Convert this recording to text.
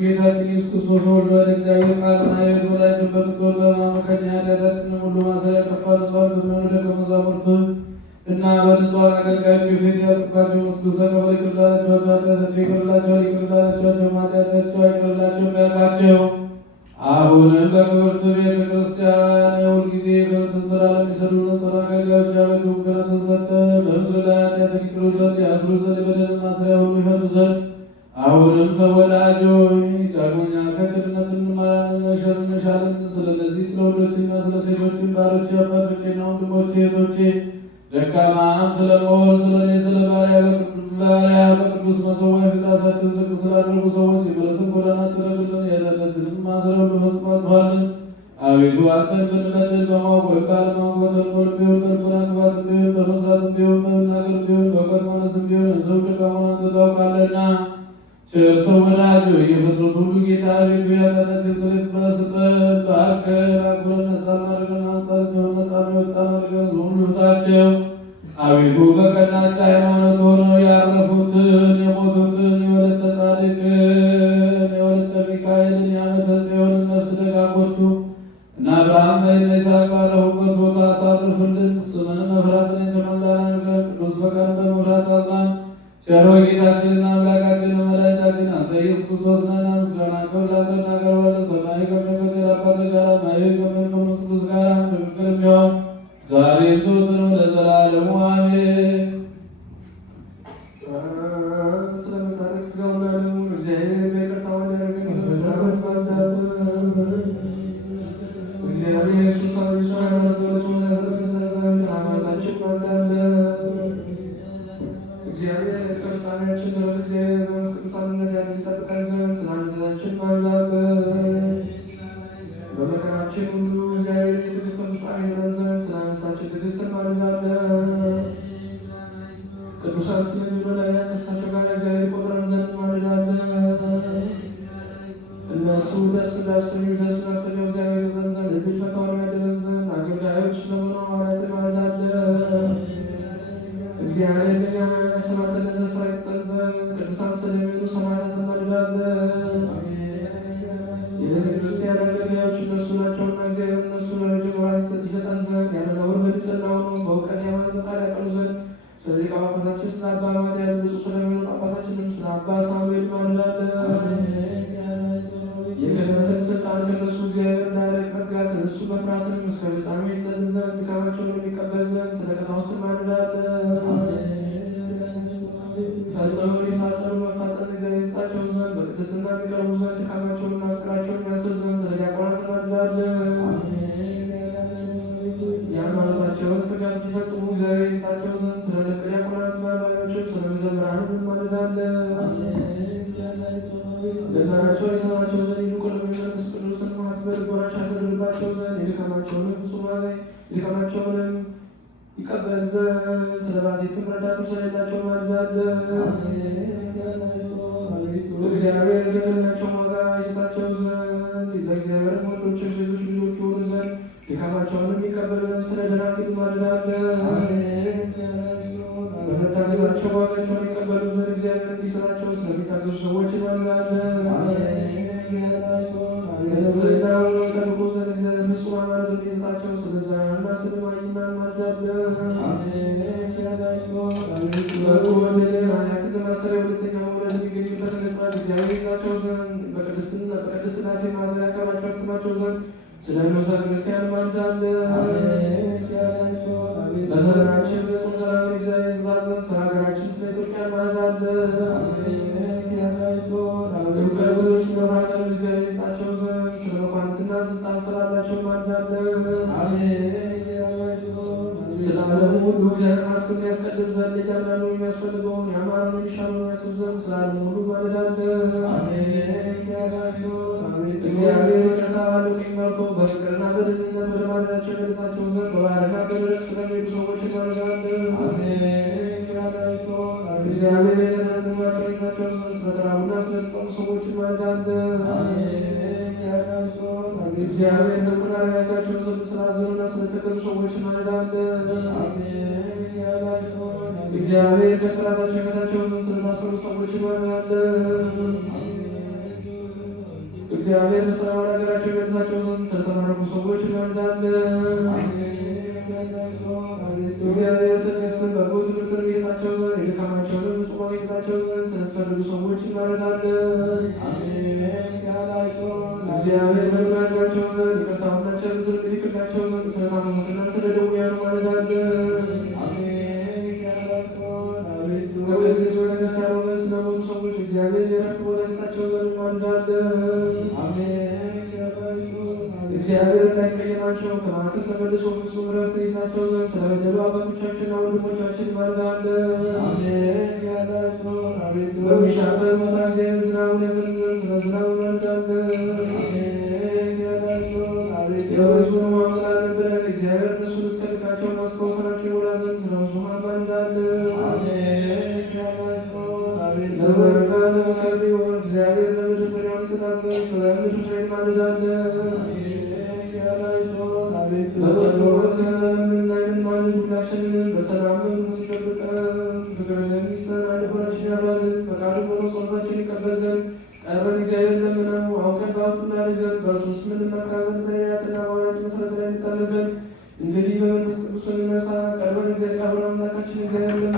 ጌታችን ኢየሱስ ክርስቶስ ወልድ ወደ እግዚአብሔር ቃል ማየት ወላጅ በምትሆን በማመከኛ ኃጢአታችንን ሁሉ ማሰሪያ ከፋልሷል በሚሆኑ ደቀ መዛሙርቱ እና በንጹሐን አገልጋዮች ፊት ያልቅባቸው መስሉ ተቀበል ይቅርላቸው ኃጢአታቸው ይቅርላቸው ይቅርላቸው ኃጢአታቸው አይቅርላቸው ያልባቸው። አሁንም በክብርት ቤተ ክርስቲያን የሁል ጊዜ በምትን ስራ ለሚሰሩ ንጹሐን አገልጋዮች አቤቱ ምሕረትን ሰጠን። በምድር ላይ ኃጢአትን ይቅሩ ዘንድ ያስሩ ዘንድ የበደልን ማሰሪያ ሁሉ ይፈቱ ዘንድ አሁንም ሰው ወዳጅ ሆይ ዳግመኛ ከቸርነት እንማልድሻለን። ስለነዚህ ስለ ወንዶችና ስለ ሴቶችን ባሮች አባቶቼና ወንድሞቼ እህቶቼ ደካማም ስለመሆን ስለ እኔ ስለ ባሪያ በቅዱስ መሠዊያ ፊት ራሳቸውን ዝቅ ስላደረጉ ሰዎች የምሕረትን ጎዳና ጥረግልን፣ የኃጢአታችንን ማሰሪያ ሁሉ ፈጽሞ አጥፋልን። አቤቱ አንተን ብንበድል በማወቅ ወይም ባለማወቅ በተንኮል ቢሆን በልቡና ክፋትም ቢሆን በመስራትም ቢሆን በመናገር ቢሆን በእውቀት ማነስም ቢሆን የሰው ድካም መሆኑን አንተ ታውቃለህና ቸር ሰው ወዳጅ ሆይ የፍጥረት ሁሉ ጌታ አቤቱ የኃጢአታችንን ስርየት ስጠን። ባርከን አክብረን ነፃን አድርገን አንጻን ነፃ የወጣን አድርገን ሁሉ ፍታቸው። አቤቱ በቀናች ሃይማኖት ሆነው ያረፉትን የሞቱትን የወለተ ጻድቅን የወለተ ሚካኤልን የዓመተ ጽዮንን ነፍስ ደጋጎቹ እና አብርሃም እና ይስሐቅ ባረፉበት ቦታ አሳርፍልን። ስምህን መፍራትን የተመላን አድርገን ቅዱስ ፈቃድን በመፍራት አጽናን። ቸር ጌታችንና አምላካችን መድኃኒታችን አንተ ኢየሱስ ክርስቶስ ነህና ምስጋና ክብር ላንተ እናቀርባለን። ሰማይ ከሚሆን ከአባትህ ጋር ማኅበረ ከሚሆን ከመንፈስ ቅዱስ ጋር ትክክል የሚሆን ዛሬም ዘወትርም ለዘላለሙ አሜን። ስለምታደርግ ሥጋውና ደሙን እግዚአብሔር በይቅርታው እንዲያደርግልን እግዚአብሔር ኢየሱስ እግዚአብሔር እስከ ፍጻሜያችን ድረስ እግዚአብሔር በመንፈስ ቅዱስ አንድነት ያጠብቀን ዘንድ ስለ አንድነታችን ማልዳለን። በመከራችን ሁሉ እግዚአብሔር የትዕግስትን ፍጻሜ ይሰጠን ዘንድ ስለ ነፍሳችን ትዕግስትን ማልዳለን። ቅዱሳን ስለሚሆኑ ነቢያት ከእሳቸው ጋር እግዚአብሔር ይቆጥረን ዘንድ ማልዳለን። እነሱ ደስ እንዳሰኙ ደስ እንዳሰኘው እግዚአብሔር ይሰጠን ዘንድ እድል ፈንታውን ያድለን ዘንድ አገልጋዮች ስለሆኑ ሐዋርያት ማልዳለን። እግዚአብሔር ለኛ ሰማዕትነት ስራ ይሰጠን ዘንድ ቅዱሳን ስለሚሆኑ ሰማዕታት እንማልዳለን። የቤተ ክርስቲያን አገልጋዮች እነሱ ናቸውና እግዚአብሔር እነሱ ለረጅም ወራት ይሰጠን ዘንድ ያለ ነውር በንጽሕና ሆነው በእውቀት የሃይማኖትን ቃል ያቀኑ ዘንድ ስለ ሊቀ ጳጳሳችን ስለ አባ ማትያስ ብፁዕ ስለሚሆኑ ጳጳሳችንም ስለ አባ ሳሙኤል እንማልዳለን። የክህነትን ስልጣን ከእነሱ እግዚአብሔር እንዳያርቅ መትጋት እነሱ መፍራትንም እስከ ፍጻሜ ይሰጠን ዘንድ ድካማቸውን የሚቀበል ዘንድ ስለ ቀሳውስት እንማልዳለን። ፈጽመው የታጠሩ መፋጠን እግዚአብሔር ይስጣቸው ዘንድ በቅድስና የሚቀርቡ ዘንድ ድካማቸውንና ፍቅራቸውን ያስብ ዘንድ ስለ ዲያቆናት እንማልዳለን። የሃይማኖታቸውን ትጋት እንዲፈጽሙ እግዚአብሔር ይስጣቸው ዘንድ ስለ ደቀ ዲያቆናት ስለ አርባኞችም ስለ መዘምራንም እንማልዳለን። ልመናቸው ይሰማቸው ዘንድ ይልቁንም የመንፈስ ቅዱስን ማክበር ልቦናቸው ያሳድርባቸው ዘንድ የድካማቸውንም ፍጹም ድካማቸውንም ይቀበል ዘንድ ስለ ባልቴትም ረዳቶች ስለሌላቸው እንማልዳለን። እግዚአብሔር የገደልናቸውን ዋጋ ይሰጣቸው ዘንድ ለእግዚአብሔርም ወንዶችም ሴቶች ልጆች ይሆኑ ዘንድ ድካማቸውንም ይቀበል ዘንድ ስለ ደናግል እንማልዳለን። በመታገዛቸው ዋጋቸውን ይቀበሉ ዘንድ እግዚአብሔር እንዲሰራቸው ስለሚታገዙ ሰዎች እንማልዳለን። ለንጽሕና ሆነው ይጠብቁ ዘንድ እግዚአብሔር ፍጹም ሃይማኖትን እንዲሰጣቸው ስለ ዛሬና ስለ ማይና እንማልዳለን። በቁመድልን ኃጢአትን ለማሰሪያ ሁለተኛ መውለድ የሚገኙበት ገጽ እግዚአብሔር ይዛቸው ዘንድ በቅድስት ሥላሴ ማደሪያ አካባቢያቸው ያትማቸው ዘንድ ስለ ንዑሳነ ክርስቲያን እንማልዳለን። በዘመናችን ፍጹም ሰላምን እግዚአብሔር ይስጣ ዘንድ ስለ ሀገራችን ስለ ኢትዮጵያ እንማልዳለን። እውቀት ብሎች መባቀል እግዚአብሔር ይስጣቸው ዘንድ ስለ መኳንንትና ስልጣን ስላላቸው እንማልዳለን። ስለ ዓለሙ ሁሉ እግዚአብሔር ማስብን ያስቀድም ዘንድ እያንዳንዱ የሚያስፈልገውን ያማረውን የሚሻለውን ያስብ ዘንድ ስለ ዓለሙ ሁሉ እንማልዳለን። እግዚአብሔር ይቅርታ ባለው ቀኝ መርቶ በፍቅርና በደህንነት ወደ ማደሪያቸው ያደርሳቸው ዘንድ በባህርና በደረቅ ስለሚሄዱ ሰዎች እንማልዳለን። እግዚአብሔር የደህንነታቸው ይዛቸው ዘንድ ስለተራቡና ስለተጠሙ ሰዎች እንማልዳለን። እግዚአብሔር በጽናት ያላቸው ዘንድ ስላዘኑና ስለተገዙ ሰዎች እንማልዳለን። እግዚአብሔር ከሥራታቸው የፈታቸው ዘንድ ስለታሰሩ ሰዎች እንማልዳለን። እግዚአብሔር በሰላም ወደ ሀገራቸው ይመልሳቸው ዘንድ ስለተመረቁ ሰዎች እንወልዳለን። እግዚአብሔር ትዕግስትን በጎ ትምህርትን ይሰጣቸው ዘንድ የድካማቸውንም ምጽዋት ይሰጣቸው ዘንድ ስለተሰደዱ ሰዎች እንማልዳለን። እግዚአብሔር በምራቸው ዘንድ ይቅርታውንና ቸርነቱን ይልክላቸው ዘንድ ስለታመሙትና ስለ ድውያኑ እንማልዳለን። ከቅድስት ወደ ክርስቲያን ወገን ስለሞቱ ሰዎች እግዚአብሔር የዕረፍት ቦታ ይሰጣቸው ዘንድ እንማልዳለን። እግዚአብሔር እንዳይቀየማቸው ከማዕቀብ ተመልሶ ፍጹም ዕረፍት ይሰጣቸው ዘንድ ስለበደሉ አባቶቻችንና ወንድሞቻችን እንማልዳለን። በሚሻበት ቦታ እግዚአብሔር ዝናቡን ያዘንብ ዘንድ ስለ ዝናቡ እንማልዳለን። የሕዝቡን ማምጣት ብለን እግዚአብሔር እነሱን እስከ ልካቸውና እስከ ወሰናቸው ይሞላ ዘንድ ስለ ሕዝቡ እንማልዳለን። ለዘርና ለመከር ቢሆን እግዚአብሔር ለምድር ፍሬዋን ይሰጣት ዘንድ ስለ ምድር ፍሬ እንማልዳለን። በጸሎት የምናይ የምንማልድ ሁላችንን በሰላም ጠብቀን ፍቅርን የሚሰጠን አንድ ሆናችን ያባልን ፈቃዱ ሆኖ ጸሎታችን ይቀበል ዘንድ ቀርበን እግዚአብሔር ለምነው አውቀን በአፉ እናድግ ዘንድ በእርሱ ስም እንመካ ዘንድ በነቢያትና በሐዋርያት መሠረት ላይ እንጣል ዘንድ እንግዲህ በመንፈስ ቅዱስ እንነሳ። ቀርበን እግዚአብሔር አምላካችን እግዚአብሔር